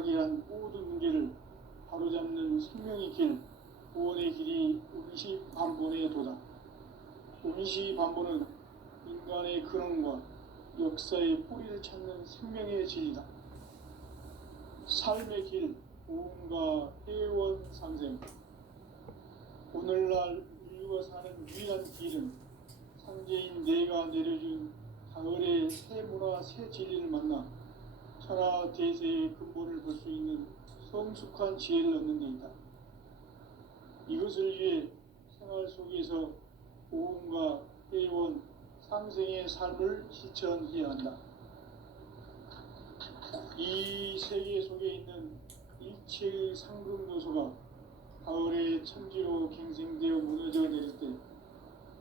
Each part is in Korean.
심각하게 한 모든 문제를 바로잡는 생명의 길, 구원의 길이 운시반본에 도다. 운시반본은 인간의 근원과 역사의 뿌리를 찾는 생명의 진리다. 삶의 길, 보험과 회원 상생. 오늘날 인류가 사는 유일한 길은 상제인 내가 내려준 가을의 새 문화, 새 진리를 만나 천하 대세의 근본을 볼 수 있는 성숙한 지혜를 얻는 데 있다. 이것을 위해 생활 속에서 보험과 회원, 상생의 삶을 실천해야 한다. 이 세계 속에 있는 일체의 상급 요소가 가을의 천지로 갱생되어 무너져 내릴 때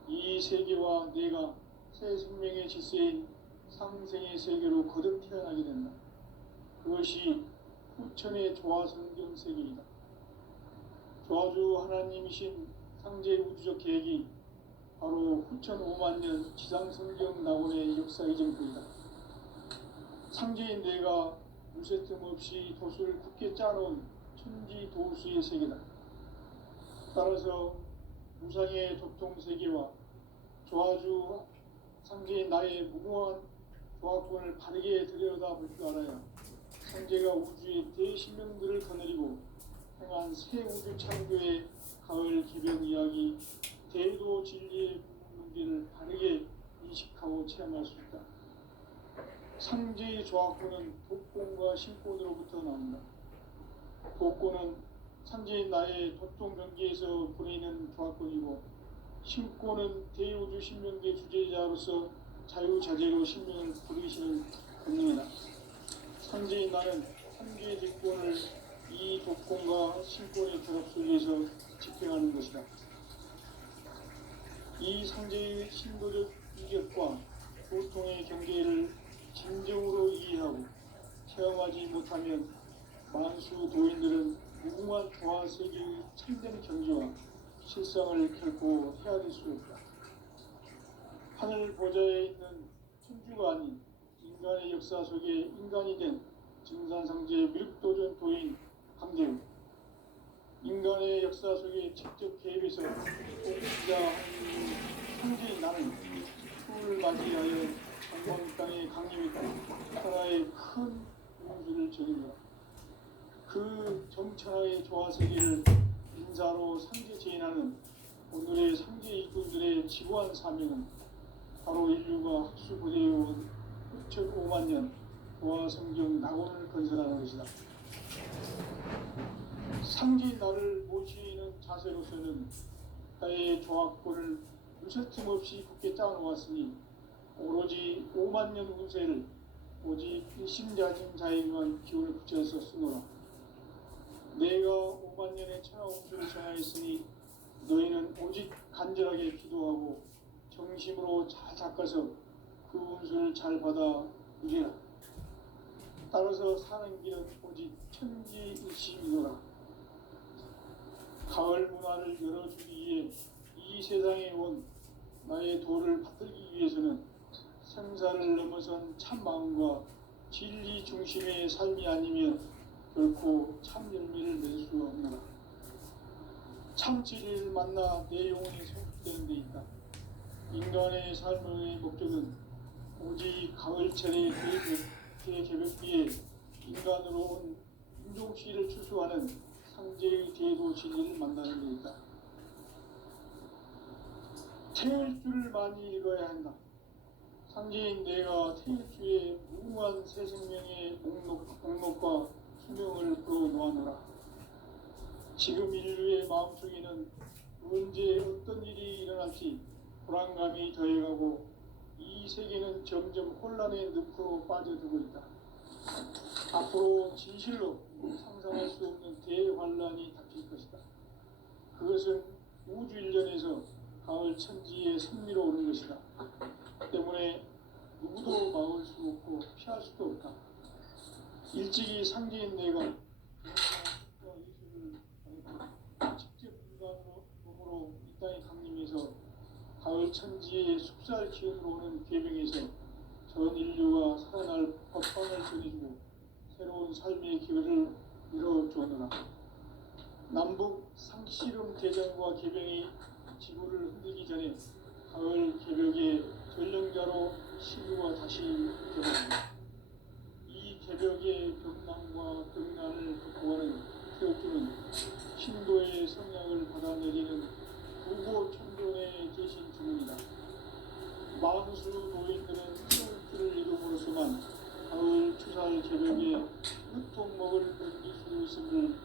이 세계와 내가 새 생명의 질서인 상생의 세계로 거듭 태어나게 된다. 그것이 후천의 조화성경 세계이다. 조화주 하나님이신 상제 우주적 계획이 바로 후천 5만 년 지상성경 낙원의 역사의 전부이다. 상제인 내가 무쇠틈 없이 도수를 굳게 짜놓은 천지 도수의 세계다. 따라서 무상의 도통세계와 조화주 상제인 나의 무궁한 조화권을 바르게 들여다볼 줄 알아야 상제가 우주의 대신명들을 거느리고 행한 새 우주 창조의 가을 개변 이야기, 대도 진리의 문제를 바르게 인식하고 체험할 수 있다. 상제의 조화권은 독권과 신권으로부터 나온다. 독권은 상제인 나의 도통경계에서 보내는 조화권이고, 신권은 대우주 신명계 주제자로서 자유자재로 신명을 부르시는 권능이다. 상제인 나는 상제의 직권을 이 독권과 신권의 결합 속에서 집행하는 것이다. 이 상제의 신도적 이격과 보통의 경계를 진정으로 이해하고 체험하지 못하면 만수 도인들은 무궁한 조화세계의 참된 경지와 실상을 결코 헤아릴 수 없다. 하늘 보좌에 있는 천주가 아닌 인간의 역사 속에 인간이 된 증산상제의 미륵도전 도인 강제우, 인간의 역사 속에 직접 개입해서 공시자 상제인 나는 추을 맞이하여 정광 땅의 강림이고 천하의 큰 운수를 적인다. 그 정천하의 조화세계를 인사로 상제 제인하는 오늘의 상제 일꾼들의 지구한 사명은 바로 인류가 학수부대해온 6,5만 년 조화성경 낙원을 건설하는 것이다. 상제인 나를 모시는 자세로서는 나의 조화권을 무쇠틈 없이 굳게 짜놓았으니 오로지 5만 년 운세를 오직 일심자진 자에게만 기운을 붙여서 쓰노라. 내가 5만 년의 천하 운수를 전하였으니 너희는 오직 간절하게 기도하고 정심으로 잘 닦아서 그 운수를 잘 받아 누리라. 따라서 사는 길은 오직 천지일심이노라. 가을 문화를 열어주기 위해 이 세상에 온 나의 도를 받들기 위해서는 생사를 넘어선 참 마음과 진리 중심의 삶이 아니면 결코 참 열매를 맺을 수 없노라. 참 진리를 만나 내 영혼이 성숙되는 데 있다. 인간의 삶의 목적은 오직 가을철의 대개벽기에 인간으로 온 인종씨를 추수하는 상제의 대도 진리를 만나는 데 있다. 태일주를 많이 읽어야 한다. 상제인 내가 태일주의 무궁한 새 생명의 목록과 수명을 풀어놓아노라. 지금 인류의 마음속에는 언제 어떤 일이 일어날지 불안감이 더해가고 이 세계는 점점 혼란의 늪으로 빠져들고 있다. 앞으로 진실로 상상할 수 없는 대환란이 닥칠 것이다. 그것은 우주 일련에서 가을 천지의 섭리로 오는 것이다. 때문에 누구도 막을 수 없고 피할 수도 없다. 일찍이 상제인 내가 예수를 직접 인간으로 몸으로 이 땅에 강림해서 가을 천지의 숙살 기운으로 오는 계명에서 전 인류가 살아날 법방을 전해주고 새로운 삶의 기회를 열어주었노라. 남북 상씨름 대전과 개병이 지구를 흔들기 전에 가을 개벽의 전령자로 시구가 다시 되었습니다. 이 개벽의 벽난과 벽난을 극복하는 태극기는 신도의 성향을 받아내리는 부고 천존에 계신 주문이다. 만수 도인들은 태극기를 이름으로서만 가을 추살 개벽의 유통목을 견딜 수 있음을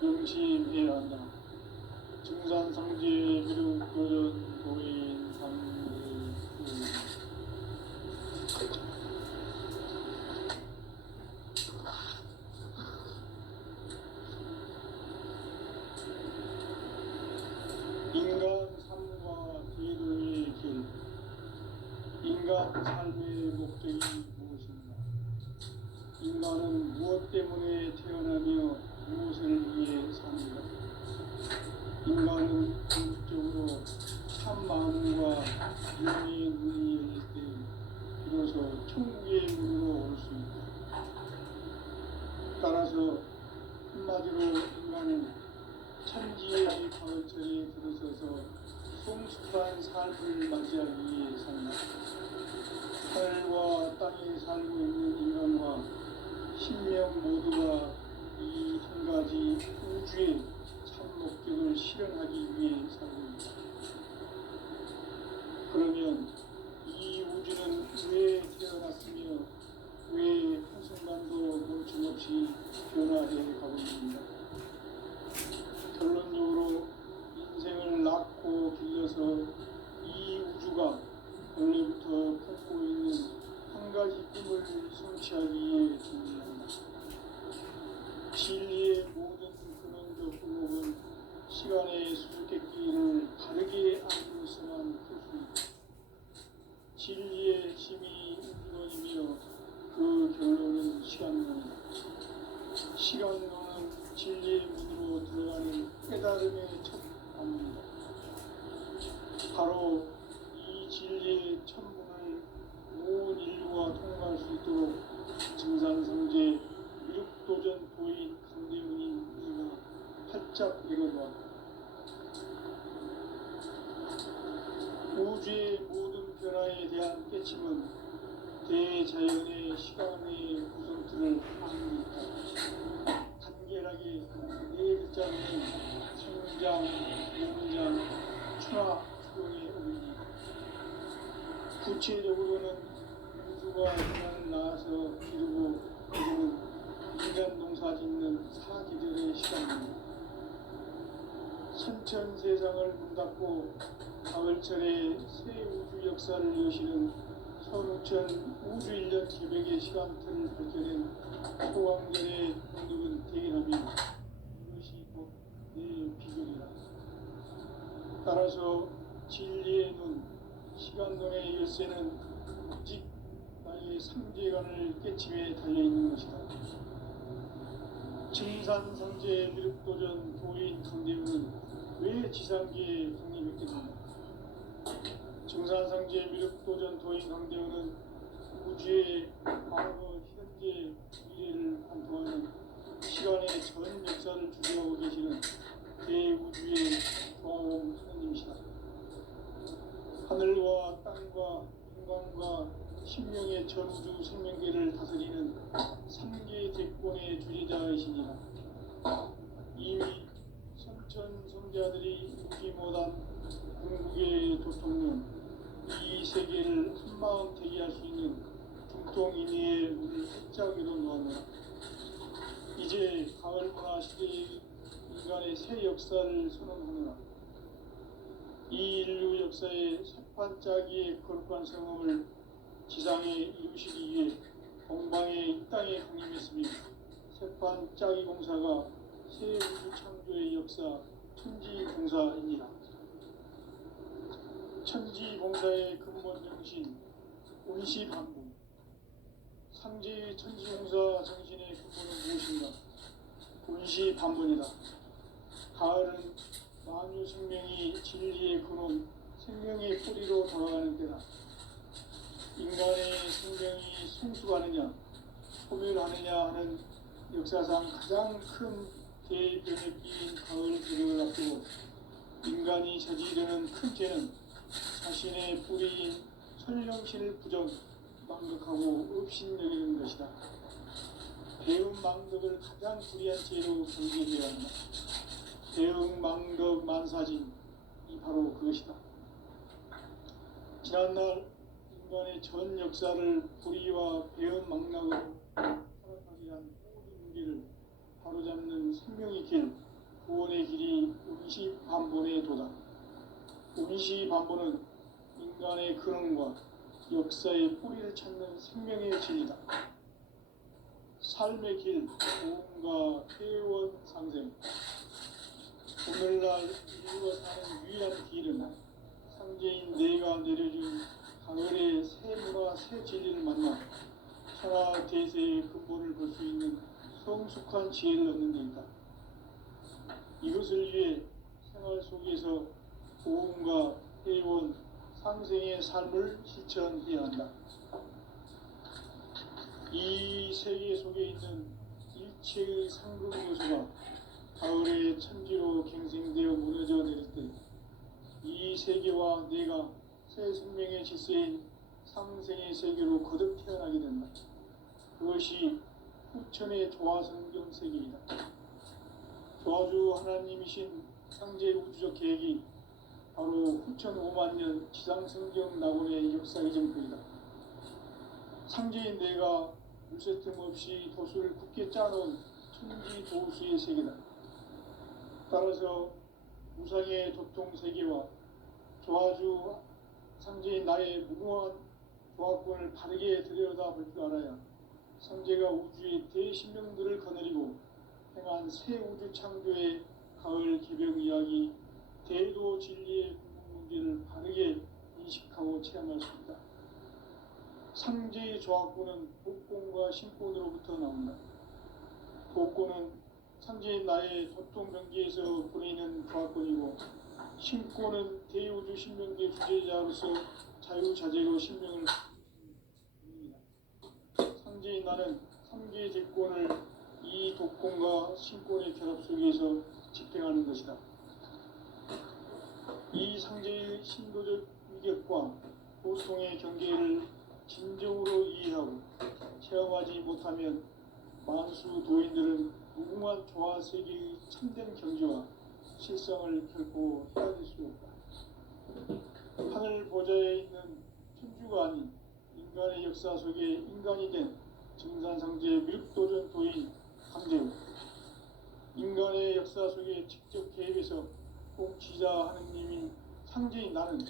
명심해야 한다. 증산상제 비룡도전 도인 상례 인간 삶과 제도의 길. 인간 삶의 목적이 무엇인가? 인간은 무엇 때문에 태어나며 무엇을 위해 삽니까? 인간은 궁극적으로 참 마음과 윤리의 눈이 열릴 때 비로소 천국의 문으로 올 수 있다. 따라서 한마디로 인간은 천지의 가을철에 들어서서 성숙한 삶을 맞이하기 위해 산다. 하늘과 땅에 살고 있는 인간과 신명 모두가 이 한 가지 우주의 참 목적을 실현하기 위해 살고 있다. 그러면 이 우주는 왜 태어났으며 왜 한순간도 멈춤없이 변화해 가고 있습니다. 결론적으로 인생을 낳고 길러서 이 우주가 원래부터 품고 있는 한 가지 꿈을 성취하기 위해 존재한다. 진리의 모든 근원적 의목은 시간의 수수께끼를 다르게 알고서만 풀 수 있다. 진리의 힘이 우주론이며 그 결론은 시간론이다. 시간론은 진리의 문으로 들어가는 깨달음의 첫 방문이다. 바로 이 진리의 천문을 온 인류가 통과할 수 있도록 증산성제 미륵도전 도인 강대훈이 네가 활짝 열어놓았다. 우주의 모든 변화에 대한 깨침은 대자연의 시간의 구성틀을 안고 있다. 간결하게 네 글자로는 성장, 연장, 추락, 추동의 의미다. 구체적으로는 우주가 인간을 낳아서 기르고 그리고 인간 농사 짓는 사계절의 시간입니다. 선천 세상을 문닫고 가을철에 새 우주 역사를 여시는 선우천 우주 1년 개벽의 시간틀을 밝혀낸 소강전의 동력은 대견하며 이것이 곧 내 비결이라. 따라서 진리의 눈, 시간론의 열쇠는 오직 나의 상제관을 깨침에 달려있는 것이다. 증산상제 미륵도전 도인 강대훈은 왜 지상계에 독립했겠는가? 증산상제 미륵도전 도인 강대훈은 우주의 과거, 현재, 미래를 관통하는 시간의 전 역사를 주재하고 계시는 대우주의 조화공 하느님이시다. 하늘과 땅과 인간과 신명의 전우주 생명계를 다스리는 3계 대권의 주재자이시니라. 이미 선천 성자들이 무기 못한 궁극의 도통론, 이 세계를 한마음 대기할 수 있는 중통인의의 문을 활짝 열어놓았노라. 이제 가을 문화 시대의 인간의 새 역사를 선언하노라. 이 인류 역사의 삿판짜기의 거룩한 성험을 지상에 이루시기 위해 동방의 이 땅에 강림했으며 삿판짜기 공사가 새 우주 창조의 역사 천지공사입니다. 천지공사의 근본 정신 운시반복. 상제의 천지공사 정신의 근본은 무엇인가? 운시반복이다. 가을은 만유 생명이 진리의 근원, 생명의 뿌리로 돌아가는 때다. 인간의 생명이 성숙하느냐, 소멸하느냐 하는 역사상 가장 큰 대변혁기인 가을 개벽을 앞두고 인간이 저지르는 큰 죄는 자신의 뿌리인 설령신을 부정 망각하고 업신여기는 것이다. 배은망덕을 가장 불의한 죄로 경계되어야 한다. 배은망덕 만사진이 바로 그것이다. 지난날 인간의 전 역사를 불의와 배은망락으로 타락하게 한 모든 문제를 바로잡는 생명의 길, 구원의 길이 운시반본의 도다. 운시반본은 인간의 근원과 역사의 뿌리를 찾는 생명의 진리다. 삶의 길, 도움과 회원 상생. 오늘날 인류가 사는 유일한 길은 상제인 내가 내려준 가을의 새 문화, 새 진리를 만나 천하 대세의 근본을 볼 수 있는 성숙한 지혜를 얻는 데 있다. 이것을 위해 생활 속에서 도움과 회원, 상생의 삶을 실천해야 한다. 이 세계 속에 있는 일체의 상급 요소가 가을의 천지로 갱생되어 무너져 내릴 때 이 세계와 내가 새 생명의 질서인 상생의 세계로 거듭 태어나게 된다. 그것이 후천의 조화성경 세계이다. 조화주 하나님이신 상제 우주적 계획이 바로 후천 5만 년 지상성경 낙원의 역사의 정표이다. 상제인 내가 물새틈 없이 도수를 굳게 짜놓은 천지 도수의 세계다. 따라서 무상의 도통 세계와 조화주 상제인 나의 무궁한 조화권을 바르게 들여다볼 줄 알아야 상제가 우주의 대신명들을 거느리고 행한 새 우주 창조의 가을 개벽 이야기, 대도 진리의 궁극 문제를 바르게 인식하고 체험할 수 있다. 상제의 조화권은 복권과 신권으로부터 나온다. 복권은 상제인 나의 도통병기에서 보내는 조화권이고, 신권은 대우주 신명계 주제자로서 자유자재로 신명을 입니다. 상제인 나는 3개의 제권을 이 독권과 신권의 결합 속에서 집행하는 것이다. 이 상제의 신도적 위격과 보통의 경계를 진정으로 이해하고 체험하지 못하면 만수 도인들은 무궁한 조화 세계의 참된 경지와 실성을 결코 헤아릴 수 없다. 하늘 보좌에 있는 천주가 아닌 인간의 역사 속에 인간이 된 증산상제의 밀도전 도인 강제우, 인간의 역사 속에 직접 개입해서 통치자 하느님인 상제인 나는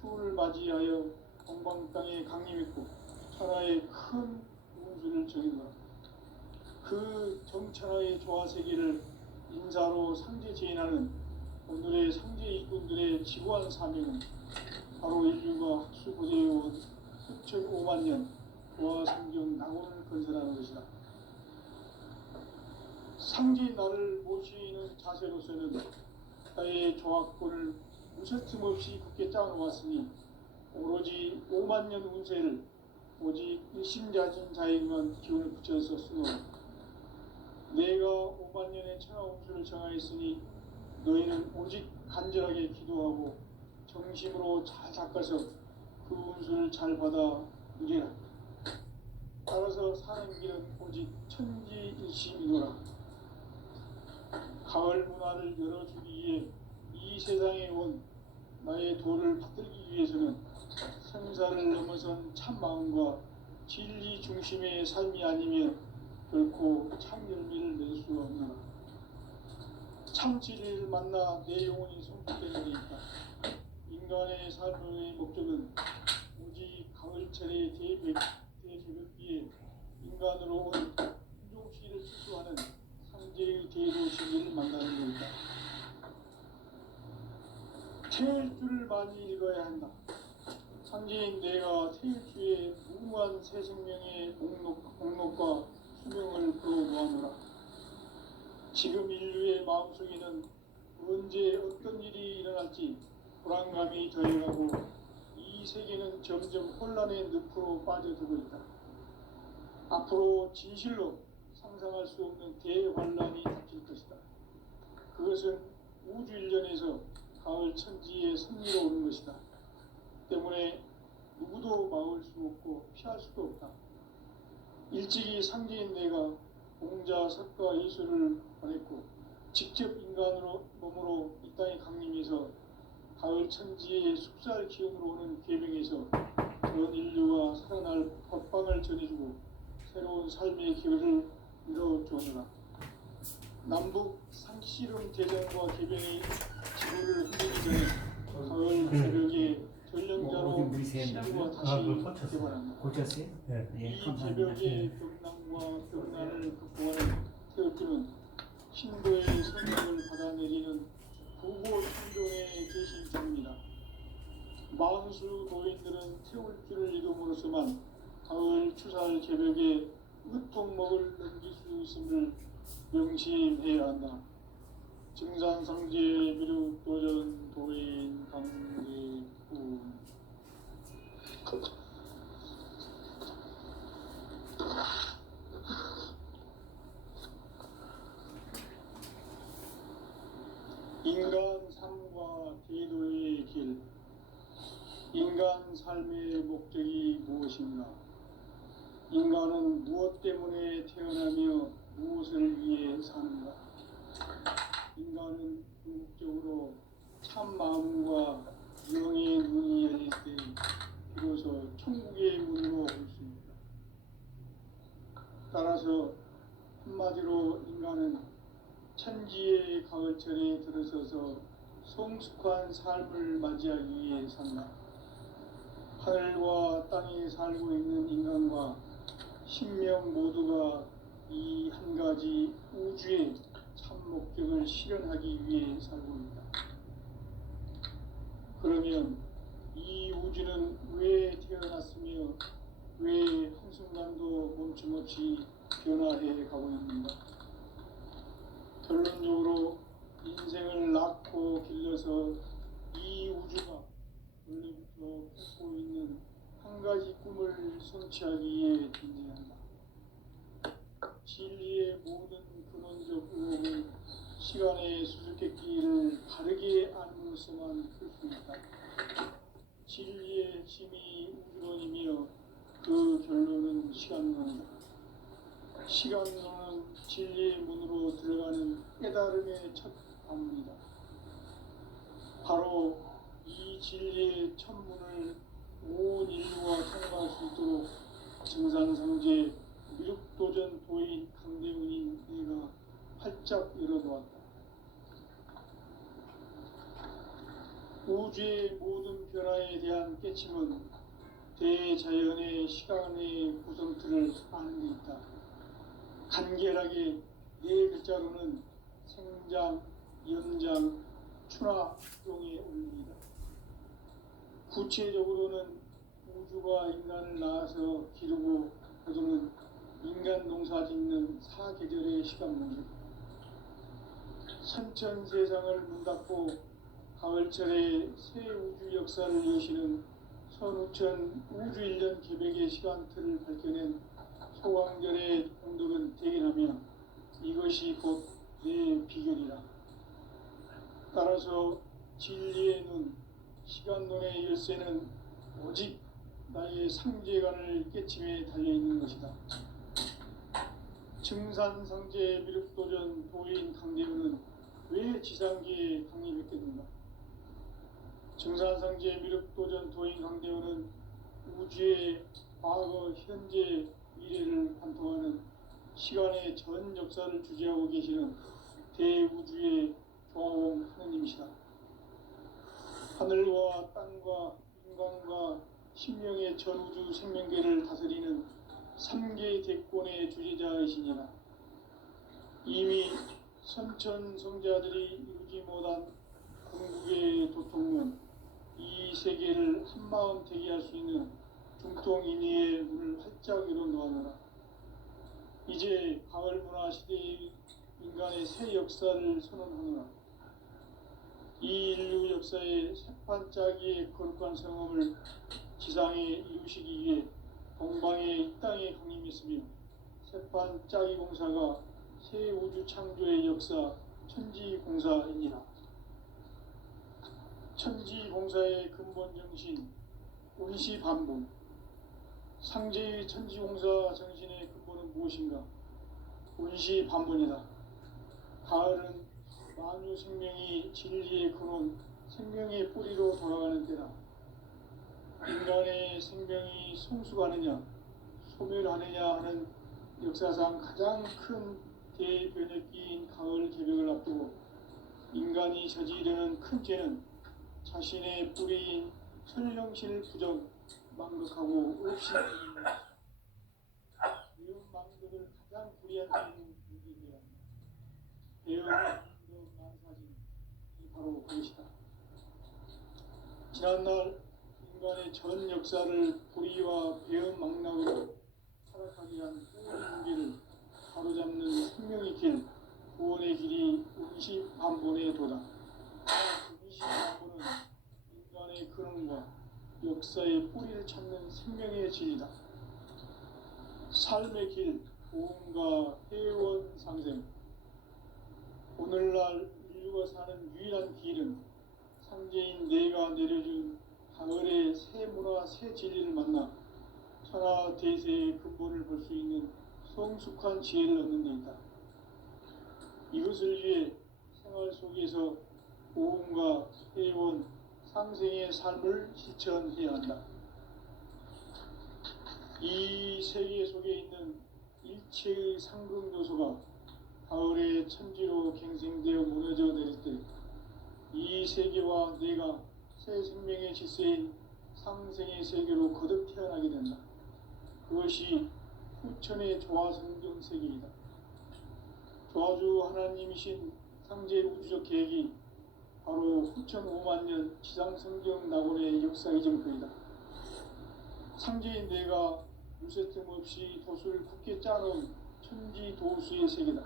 추운을 맞이하여 동방 땅에 강림했고 천하의 큰 운수를 정했노라. 그 정천하의 조화세계를 인사로 상제 제인하는 오늘의 상제 일꾼들의 지구한 사명은 바로 인류가 학수고대해온 수천 5만 년 조화성경 낙원을 건설하는 것이다. 상제인 나를 모시는 자세로서는 나의 조화권을 무쇠틈 없이 굳게 짜놓았으니 오로지 5만 년 운세를 오직 일심자진 자에게만 기운을 붙여서 쓰노라. 내가 5만 년의 천하 운수를 정하였으니 너희는 오직 간절하게 기도하고 정심으로 잘 닦아서 그 운수를 잘 받아 누리라. 따라서 사는 길은 오직 천지일심이노라. 가을 문화를 열어주기 위해 이 세상에 온 나의 도를 받들기 위해서는 생사를 넘어선 참 마음과 진리 중심의 삶이 아니면 결코 참 열매를 낼 수 없노라. 참 진리를 만나 내 영혼이 성숙되는 데 있다. 인간의 삶의 목적은 오직 가을철의 대개벽기에 인간으로 온 인종시를 추수하는 상제의 대도 진리를 만나는 것이다. 태일주를 많이 읽어야 한다. 상제인 내가 태일주의 무궁한 새 생명의 목록과 수명을 풀어놓아노라. 지금 인류의 마음속에는 언제 어떤 일이 일어날지 불안감이 더해가고 이 세계는 점점 혼란의 늪으로 빠져들고 있다. 앞으로 진실로 상상할 수 없는 대환란이 닥칠 것이다. 그것은 우주 일련에서 가을 천지의 섭리로 오는 것이다. 때문에 누구도 막을 수 없고 피할 수도 없다. 일찍이 상제인 내가 공자, 석가, 예수를 보냈고 직접 인간으로 몸으로 이 땅에 강림해서 가을 천지의 숲살 기운으로 오는 계명에서 전 인류가 살아날 법방을 전해주고 새로운 삶의 기회를 이뤄주느라. 남북 상씨름 대전과 개변이 지구를 흔들기 전에 가을 새벽에 전령자로 신부가 다시 개발한다. 고쳤어요? 이 새벽의 벽난과 벽난을 극복하는 태극기는 신도의 선택을 받아내리는 부고 충동의 대신 중입니다. 만수 도인들은 태울 길을 이름으로서만 가을 추살 개벽에 으통목을 넘길 수 있음을 명심해야 한다. 증산상제 미륵도전 도인 강대군. 인간 삶과 기도의 길. 인간 삶의 목적이 무엇인가? 인간은 무엇 때문에 태어나며 무엇을 위해 사는가? 인간은 궁극적으로 참 마음과 영의 문이 열릴 때 비로소 천국의 문으로 올 수 있다. 따라서 한마디로 인간은 천지의 가을철에 들어서서 성숙한 삶을 맞이하기 위해 산다. 하늘과 땅에 살고 있는 인간과 신명 모두가 이 한 가지 우주의 참 목적을 실현하기 위해 살고 있다. 그러면 이 우주는 왜 태어났으며 왜 한순간도 멈춤없이 변화해 가고 있는가? 결론적으로 인생을 낳고 길러서 이 우주가 원래부터 품고 있는 한 가지 꿈을 성취하기 위해 존재한다. 진리의 모든 근원적 의혹은 시간의 수수께끼를 바르게 안으로서만 풀 수 있다. 진리의 핵심이 우주론이며 그 결론은 시간론이다. 시간론은 진리의 문으로 들어가는 깨달음의 첫 관문이다. 바로 이 진리의 첫 문을 온 인류가 통과할 수 있도록 증산상제 미륵도전 도인 강대훈인 내가 활짝 열어놓았다. 우주의 모든 변화에 대한 깨침은 대자연의 시간의 구성틀을 아는 데 있다. 간결하게 네 글자로는 생장, 연장, 출하용에 올립니다. 구체적으로는 우주가 인간을 낳아서 기르고 거두는 인간 농사 짓는 사계절의 시간 모습. 선천 세상을 문 닫고 가을철에 새 우주 역사를 여시는 선우천 우주 일년 개백의 시간틀을 밝혀낸 소광절의 공덕은 대견하며 이것이 곧 내 비결이라. 따라서 진리의 눈, 시간론의 열쇠는 오직 나의 상제관을 깨침에 달려있는 것이다. 증산상제 미륵도전 도인 강대훈은 왜 지상계에 강림했겠는가? 증산상제 미륵도전 도인 강대훈은 우주의 과거, 현재, 미래를 관통하는 시간의 전 역사를 주재하고 계시는 대우주의 조화공 하느님이시다. 하늘과 땅과 인간과 신명의 전우주 생명계를 다스리는 3개 대권의 주재자이시니라. 이미 선천성자들이 이루지 못한 궁극의 도통문, 이 세계를 한마음 되게 할 수 있는 중통인의의 문을 활짝 열어놓아노라. 이제 가을 문화 시대의 인간의 새 역사를 선언하노라. 이 인류 역사의 새판짜기의 거룩한 성업을 지상에 이루시기 위해 동방의 이 땅에 강림했으며 세판 짜기 공사가 새 우주 창조의 역사 천지공사입니다. 천지공사의 근본 정신 운시반복. 상제의 천지공사 정신의 근본은 무엇인가? 운시반복이다. 가을은 만유 생명이 진리의 근원, 생명의 뿌리로 돌아가는 때다. 인간의 생명이 성숙하느냐, 소멸하느냐 하는 역사상 가장 큰 대변혁기인 가을 개벽을 앞두고 인간이 저지르는 큰 죄는 자신의 뿌리인 천령신을 부정, 망극하고 없이 배운 망극을 가장 불의한 죄는 무기입니다. 배운 망극 만사진, 이 바로 그것이다. 지난날 인간의 전 역사를 불의와 배은 망락으로 타락하게 한 뿌리 무게를 바로잡는 생명의 길, 구원의 길이 운시반본의 도다. 운시반본은 인간의 근원과 역사의 뿌리를 찾는 생명의 진리다. 삶의 길, 보험과 회원 상생. 오늘날 인류가 사는 유일한 길은 상제인 내가 내려준 가을의 새 문화, 새 진리를 만나 천하 대세의 근본을 볼 수 있는 성숙한 지혜를 얻는 데 있다. 이것을 위해 생활 속에서 보험과 회원, 상생의 삶을 실천해야 한다. 이 세계 속에 있는 일체의 상극 요소가 가을의 천지로 갱생되어 무너져 내릴 때 이 세계와 내가 새 생명의 질서인 상생의 세계로 거듭 태어나게 된다. 그것이 후천의 조화성경 세계이다. 조화주 하나님이신 상제 우주적 계획이 바로 후천 5만년 지상성경 낙원의 역사 이정표이다. 상제인 내가 유세 틈 없이 도수를 굳게 짜놓은 천지 도수의 세계다.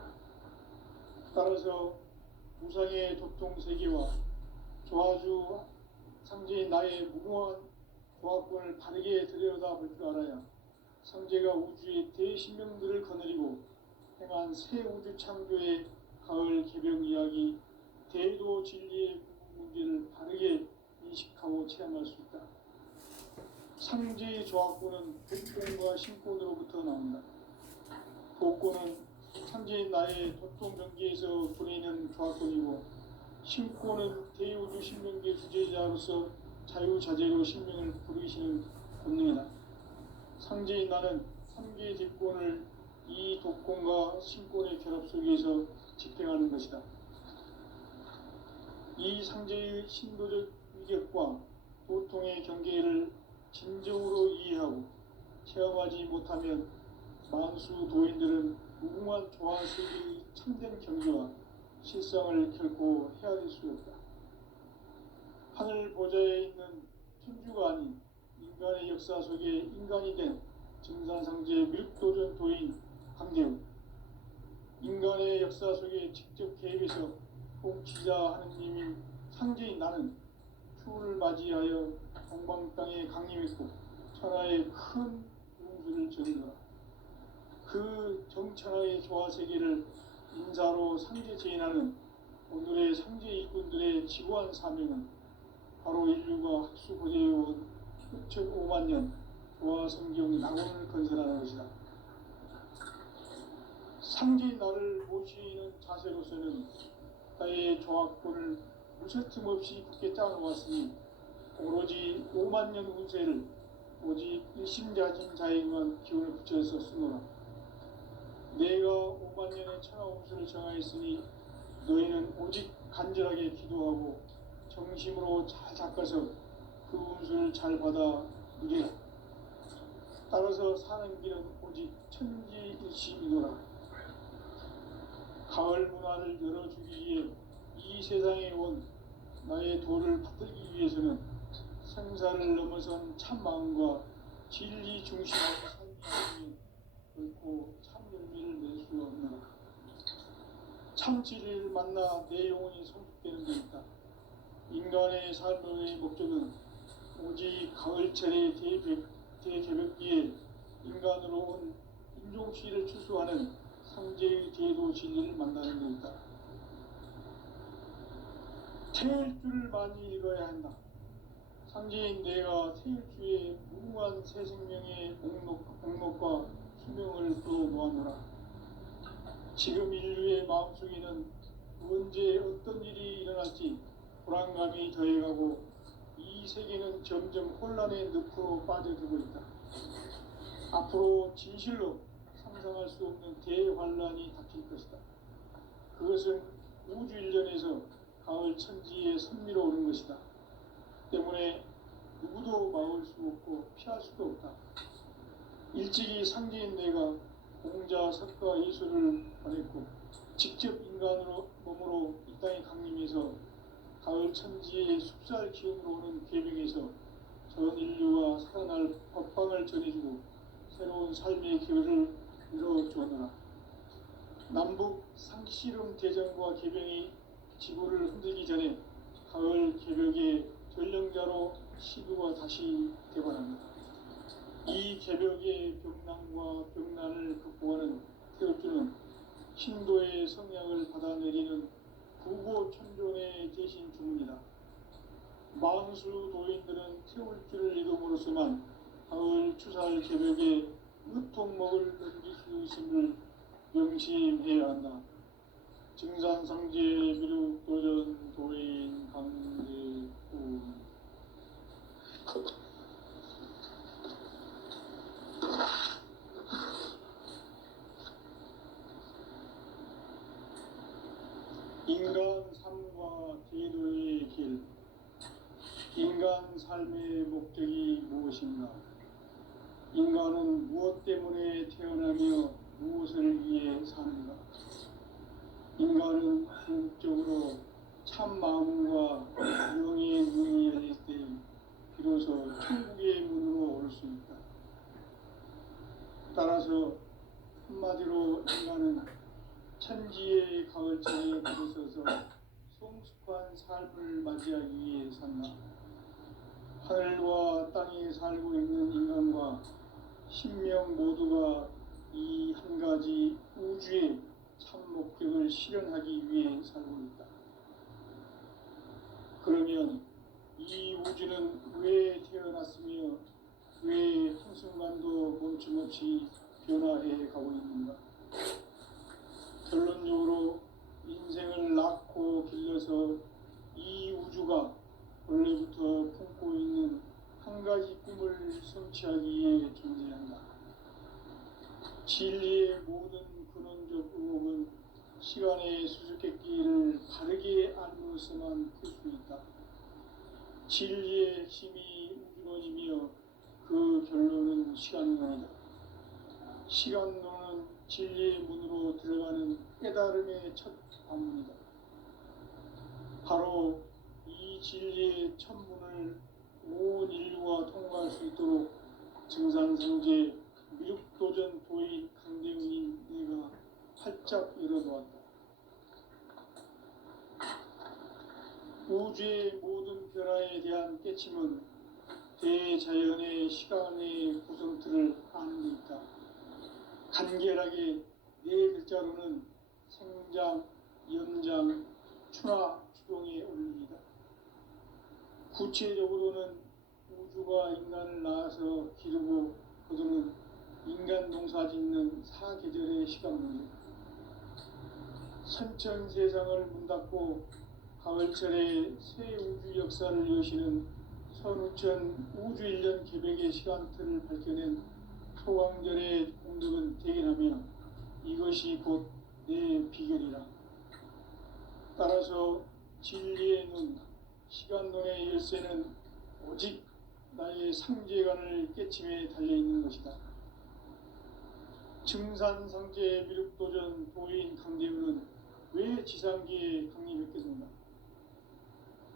따라서 무상의 도통 세계와 조화주 상제인 나의 무궁한 조화권을 바르게 들여다볼 줄 알아야 상제가 우주의 대신명들을 거느리고 행한 새 우주 창조의 가을 개벽 이야기, 대도 진리의 문제를 바르게 인식하고 체험할 수 있다. 상제의 조화권은 도권과 신권으로부터 나온다. 도권은 상제인 나의 도통 경계에서 부리는 조화권이고, 신권은 대우주 신명계 주제자로서 자유자재로 신명을 부르시는 본능이다. 상제인 나는 3개의 대권을 이 도권과 신권의 결합 속에서 집행하는 것이다. 이 상제의 신도적 위격과 도통의 경계를 진정으로 이해하고 체험하지 못하면 만수 도인들은 무궁한 조화세계의 참된 경지와 실상을 결코 헤아릴 수 없다. 하늘 보좌에 있는 천주가 아닌 인간의 역사 속에 인간이 된 증산상제 밀도전 도인 강대우, 인간의 역사 속에 직접 개입해서 통치자 하느님인 상제인 나는 추운을 맞이하여 동방 땅에 강림했고 천하의 큰 운수를 전이더라. 그 정천하의 조화세계를 인사로 상제 제인하는 오늘의 상제 일꾼들의 지구한 사명은 바로 인류가 학수 고대해온 6,5만 년 조화성경 낙원을 건설하는 것이다. 상제인 나를 모시는 자세로서는 나의 조화권을 무쇠틈 없이 굳게 짜놓았으니 오로지 5만 년 운세를 오직 일심자진 자에게만 기운을 붙여서 쓰노라. 내가 5만 년의 천하 운수를 정하였으니 너희는 오직 간절하게 기도하고 정심으로 잘 닦아서 그 운수를 잘 받아 누리라. 따라서 사는 길은 오직 천지일심이노라. 가을 문화를 열어주기 위해 이 세상에 온 나의 도를 받들기 위해서는 생사를 넘어선 참 마음과 진리 중심의 삶이 결코 참 열매를 낼 수 없노라. 참 진리를 만나 내 영혼이 성숙되는 데 있다. 인간의 삶의 목적은 오직 가을철의 대개벽기에 인간으로 온 인종 세종시를 추수하는 상제의 제도 진리를 만나는 것이다. 태일주를 많이 읽어야 한다. 상제인 내가 태일주의 무궁한 새 생명의 목록과 수명을 풀어놓았노라. 지금 인류의 마음속에는 언제 어떤 일이 일어날지 불안감이 더해가고 이 세계는 점점 혼란의 늪으로 빠져들고 있다. 앞으로 진실로 상상할 수 없는 대환란이 닥칠 것이다. 그것은 우주 일련에서 가을 천지에 선미로 오는 것이다. 때문에 누구도 막을 수 없고 피할 수도 없다. 일찍이 상제인 내가 공자, 석가, 예수를 보냈고 직접 인간으로 몸으로 이 땅에 강림해서 가을 천지의 숲살 기운으로 오는 계명에서 전 인류가 살아날 법방을 전해주고 새로운 삶의 기회를 이뤄주었노라. 남북 상씨름 대전과 계병이 지구를 흔들기 전에 가을 개벽의 전령자로 시구가 다시 되관합니다. 이 개벽의 병난과 병난을 극복하는 태엽주는 신도의 성약을 받아내리는 구고천존의 대신 주문이다. 만수 도인들은 태울주를 읽음으로써만 가을 추살 개벽의 의통목을 넘길 수 있음을 명심해야 한다. 증산상제 미륵도전 도인 강제구 인간 삶과 제도의 길. 인간 삶의 목적이 무엇인가? 인간은 무엇 때문에 태어나며 무엇을 위해 사는가? 인간은 궁극적으로 참 마음과 영의 문이 열릴 때 비로소 천국의 문으로 올 수 있다. 따라서 한마디로 인간은 천지의 가을철에 들어서서 성숙한 삶을 맞이하기 위해 산다. 하늘과 땅에 살고 있는 인간과 신명 모두가 이 한 가지 우주의 참 목적을 실현하기 위해 살고 있다. 그러면 이 우주는 왜 태어났으며 왜 한순간도 멈춤없이 변화해 가고 있는가? 결론적으로 인생을 낳고 길러서 이 우주가 원래부터 품고 있는 한 가지 꿈을 성취하기 위해 존재한다. 진리의 모든 근원적 의혹은 시간의 수수께끼를 바르게 알므로서만 풀 수 있다. 진리의 핵심이 우주론이며 그 결론은 시간론이다. 시간론은 진리의 문으로 들어가는 깨달음의 첫 관문이다. 바로 이 진리의 첫 문을 온 인류가 통과할 수 있도록 증산상제 미륵도전 도인 강대훈이 내가 활짝 열어놓았다. 우주의 모든 변화에 대한 깨침은 대자연의 시간의 구성틀을 아는 데 있다. 간결하게 네 글자로는 생장, 연장, 추나 추동의 원리이다. 구체적으로는 우주가 인간을 낳아서 기르고 거두는 인간 농사 짓는 사계절의 시간문이다. 선천 세상을 문 닫고 가을철에 새 우주 역사를 여시는 선우천 우주 1년 개백의 시간틀을 밝혀낸 소강절의 공덕은 대견하며 이것이 곧 내 비결이라. 따라서 진리의 눈, 시간론의 열쇠는 오직 나의 상제관을 깨침에 달려있는 것이다. 증산상제 미륵도전 도인 강대훈은 왜 지상기에 강림했겠는가?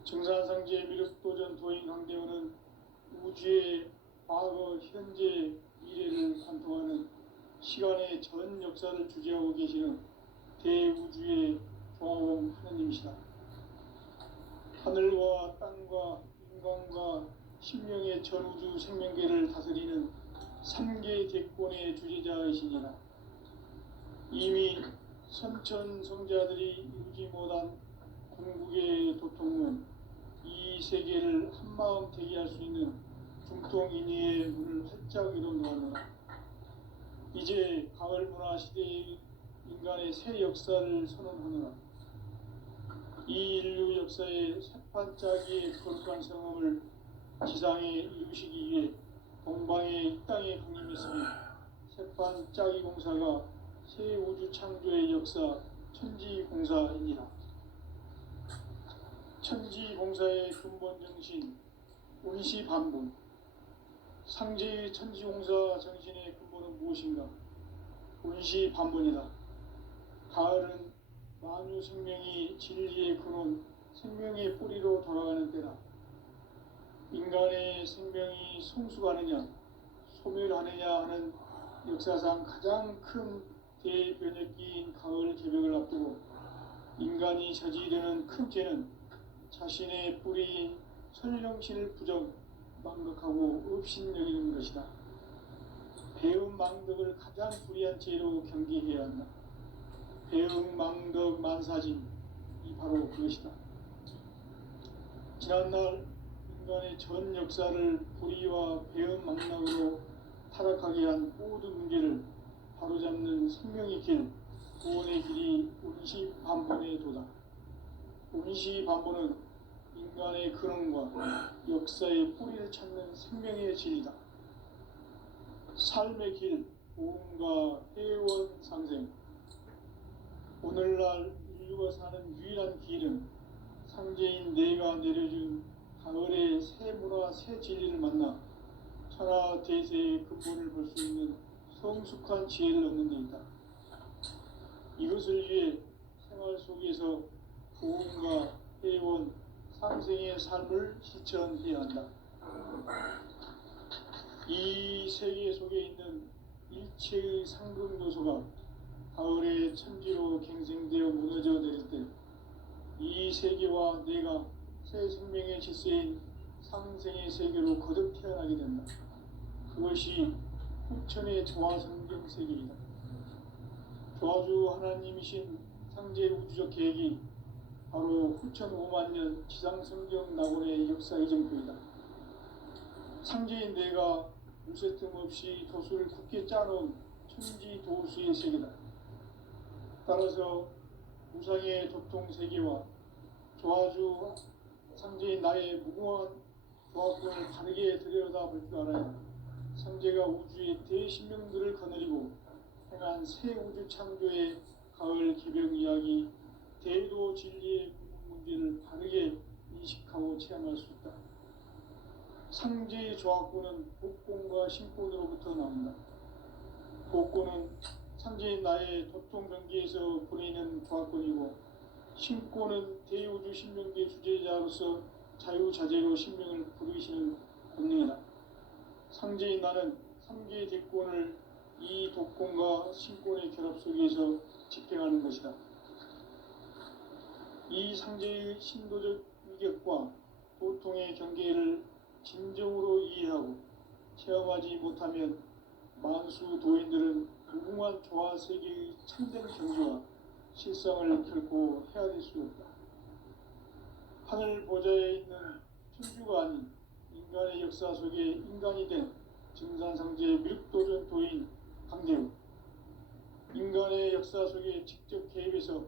증산상제 미륵도전 도인 강대훈은 우주의 과거, 현재, 미래를 관통하는 시간의 전 역사를 주재하고 계시는 대우주의 종합원 하느님이시다. 하늘과 땅과 인간과 신명의 전우주 생명계를 다스리는 3개 대권의 주제자이시니라. 이미 선천성자들이 이루지 못한 궁극의 도통은 이 세계를 한마음 되게 할 수 있는 중통인의의 문을 활짝 열어놓았노라. 이제 가을 문화 시대의 인간의 새 역사를 선언하노라. 이 인류 역사의 새판짜기의 거룩한 성험을 지상에 이루시기 위해 동방의 이 땅에 강림했으며 새판짜기 공사가 새 우주 창조의 역사 천지공사이니라. 천지공사의 근본 정신 운시반본. 상제의 천지공사 정신의 근본은 무엇인가? 운시반본이다. 가을은 만유 생명이 진리의 근원, 생명의 뿌리로 돌아가는 때다. 인간의 생명이 성숙하느냐, 소멸하느냐 하는 역사상 가장 큰 대변혁기인 가을 개벽을 앞두고 인간이 저지르는 큰 죄는 자신의 뿌리인 설령신을 부정, 망덕하고 업신여기는 것이다. 배은망덕을 가장 불의한 죄로 경계해야 한다. 배은망덕 만사진이 바로 그것이다. 지난날 인간의 전 역사를 불의와 배은망덕으로 타락하게 한 모든 문제를 바로잡는 생명의 길, 구원의 길이 운시반본의 도다. 운시반본은 인간의 근원과 역사의 뿌리를 찾는 생명의 진리다. 삶의 길, 보험과 회원 상생. 오늘날 인류가 사는 유일한 길은 상제인 내가 내려준 가을의 새 문화, 새 진리를 만나 천하 대세의 근본을 볼 수 있는 성숙한 지혜를 얻는 데 있다. 이것을 위해 생활 속에서 보험과 회원, 상생의 삶을 실천해야 한다. 이 세계 속에 있는 일체의 상급 요소가 가을의 천지로 갱생되어 무너져 내릴 때 이 세계와 내가 새 생명의 질서인 상생의 세계로 거듭 태어나게 된다. 그것이 후천의 조화성경 세계이다. 조화주 하나님이신 상제 우주적 계획이 바로 후천 5만 년 지상성경 낙원의 역사 이정표이다. 상제인 내가 무쇠 틈 없이 도수를 굳게 짜놓은 천지 도수의 세계다. 따라서 무상의 도통 세계와 조화주 상제인 나의 무궁한 조화권을 바르게 들여다볼 줄 알아야 상제가 우주의 대신명들을 거느리고 행한 새 우주 창조의 가을 개벽 이야기, 대도 진리의 문제를 바르게 인식하고 체험할 수 있다. 상제의 조화권은 복권과 신권으로부터 나온다. 복권은 상제인 나의 도통 경계에서 보내는 조화권이고, 신권은 대우주 신명계 주제자로서 자유자재로 신명을 부르시는 권능이다. 상제인 나는 3개의 대권을 이 독권과 신권의 결합 속에서 집행하는 것이다. 이 상제의 신도적 위격과 도통의 경계를 진정으로 이해하고 체험하지 못하면 만수 도인들은 무궁한 조화 세계의 참된 경지와 실상을 결코 헤아릴 수 없다. 하늘 보좌에 있는 천주가 아닌 인간의 역사 속에 인간이 된 증산상제의 밀도전 도인 강대우, 인간의 역사 속에 직접 개입해서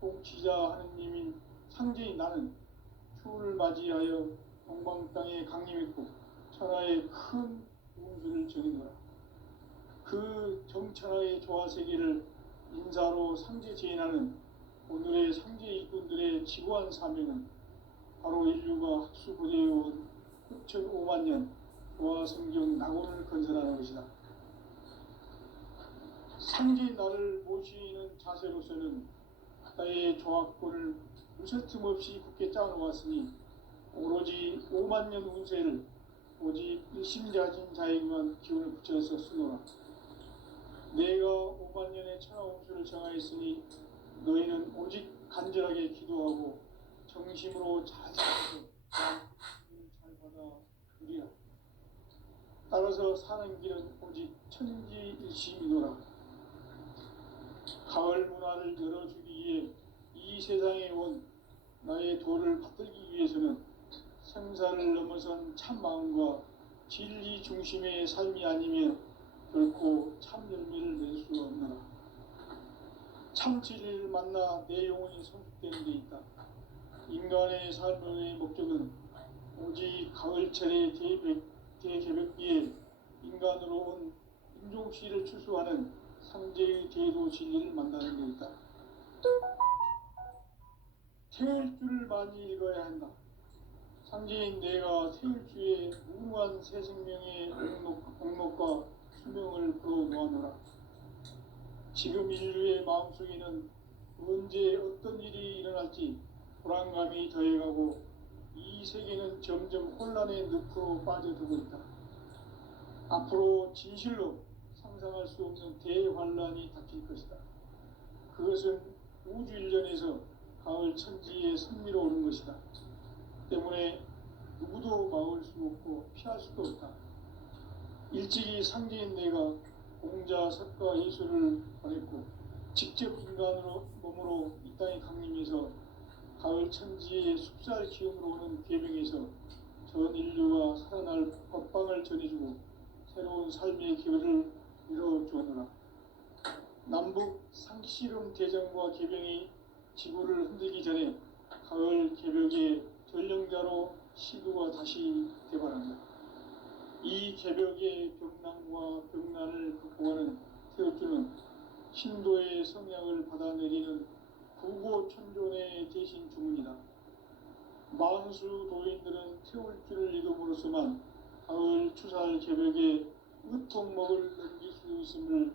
통치자 하느님인 상제인 나는 추운을 맞이하여 동방 땅에 강림했고 천하의 큰 운수를 전인노라. 그 정천하의 조화세계를 인사로 상제 제인하는 오늘의 상제 일꾼들의 지고한 사명은 바로 인류가 학수고대해온 후천 5만 년 조화성경 낙원을 건설하는 것이다. 상제인 나를 모시는 자세로서는 나의 조화권을 무쇠 틈 없이 굳게 짜놓았으니 오로지 5만 년 운세를 오직 일심자진 자에게만 기운을 붙여서 쓰노라. 내가 5만 년의 천하 운수를 정하였으니 너희는 오직 간절하게 기도하고 정심으로 잘 살아서 잘 받아 누리라. 따라서 사는 길은 오직 천지일심이노라. 가을 문화를 열어주기 위해 이 세상에 온 나의 도를 받들기 위해서는 생사를 넘어선 참 마음과 진리 중심의 삶이 아니면 결코 참 열매를 낼 수 없노라. 참 진리를 만나 내 영혼이 성숙되는 데 있다. 인간의 삶의 목적은 오직 가을철의 대개벽기에 인간으로 온 인종씨를 추수하는 상제의 대도 진리를 만나는 데 있다. 태울 줄을 많이 읽어야 한다. 상제인 내가 태울 주의 무궁한 새 생명의 공록과 수명을 불어놓아노라. 지금 인류의 마음속에는 언제 어떤 일이 일어날지 불안감이 더해가고 이 세계는 점점 혼란의 늪으로 빠져들고 있다. 앞으로 진실로 상상할 수 없는 대환란이 닥칠 것이다. 그것은 우주 일련에서 가을 천지의 승리로 오는 것이다. 때문에 누구도 막을 수 없고 피할 수도 없다. 일찍이 상제인 내가 공자, 석가, 예수를 보냈고 직접 인간으로 몸으로 이 땅에 강림해서 가을 천지의 숲살 기음으로 오는 계명에서 전 인류가 살아날 법방을 전해주고 새로운 삶의 기회를 이뤄주었노라. 남북 상씨름 대전과 개병이 지구를 흔들기 전에 가을 개벽의 전령자로 시도가 다시 되발한다. 이 개벽의 병난과 병난을 극복하는 태울주는 신도의 성향을 받아내리는 구고천존의 대신 주문이다. 만수 도인들은 태울주를 이름으로서만 가을 추살 개벽에 으통목을 넘길 수 있음을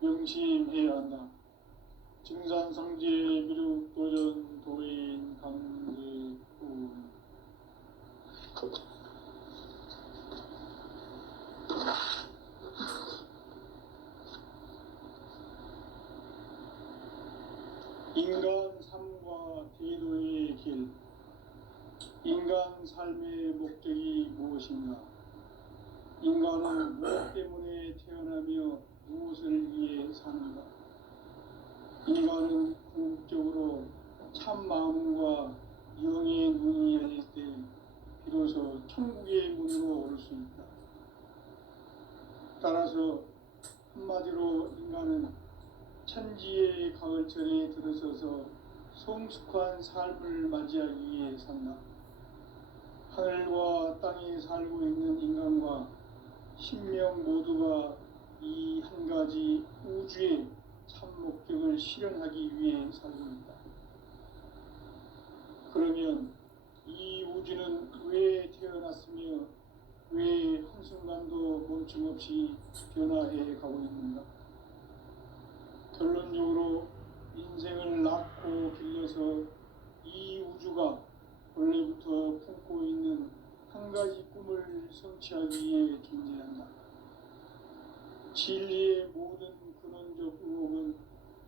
명심해야 한다. 증산상제 미륵 도전 도인 강제군. 인간 삶과 대도의 길. 인간 삶의 목적이 무엇인가? 인간은 무엇 때문에 태어나며 무엇을 위해 사는가? 인간은 궁극적으로 참 마음과 영의 눈이 열릴 때 비로소 천국의 문으로 오를 수 있다. 따라서 한마디로 인간은 천지의 가을철에 들어서서 성숙한 삶을 맞이하기 위해 산다. 하늘과 땅에 살고 있는 인간과 신명 모두가 이 한 가지 우주의 참 목적을 실현하기 위해 살고 있다. 그러면 이 우주는 왜 태어났으며 왜 한순간도 멈춤없이 변화해 가고 있는가? 결론적으로 인생을 낳고 길러서 이 우주가 원래부터 품고 있는 한 가지 꿈을 성취하기 위해 존재한다. 진리의 모든 근원적 의혹은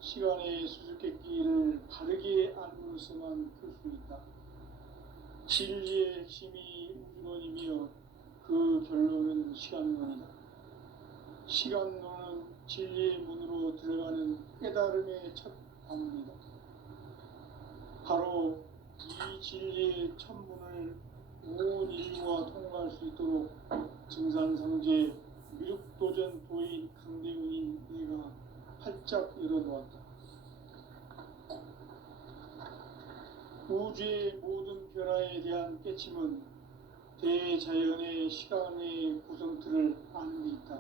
시간의 수수께끼를 바르게 알므로서만 풀 수 있다. 진리의 핵심이 우주론이며 그 결론은 시간론이다. 시간론은 진리의 문으로 들어가는 깨달음의 첫 방문이다. 바로 이 진리의 첫 문을 온 인류가 통과할 수 있도록 증산상제 미륵도전 도인 강대훈이 내가 활짝 열어놓았다. 우주의 모든 변화에 대한 깨침은 대자연의 시간의 구성틀을 아는 데 있다.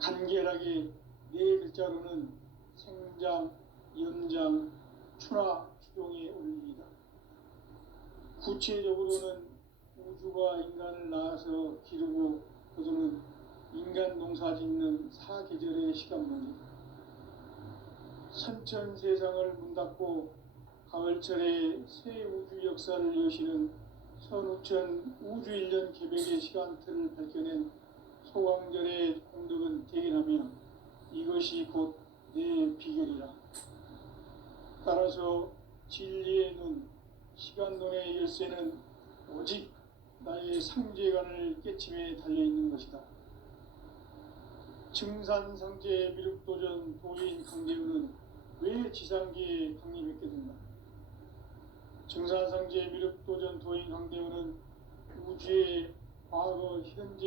간결하게 네 글자로는 생장, 연장, 추나, 추종의 원리이다. 구체적으로는 우주가 인간을 낳아서 기르고 거두는 인간 농사 짓는 사계절의 시간 문제다. 선천 세상을 문 닫고 가을철에 새 우주 역사를 여시는 선우천 우주일년 개벽의 시간틀을 밝혀낸 소강절의 공덕은 대견하며 이것이 곧 내 비결이라. 따라서 진리의 눈, 시간론의 열쇠는 오직 나의 상제관을 깨침에 달려있는 것이다. 증산상제 미륵도전 도인 강대훈은 왜 지상계에 강림했게 된가? 증산성제 미륵도전 도인 강대원은 우주의 과거, 현재,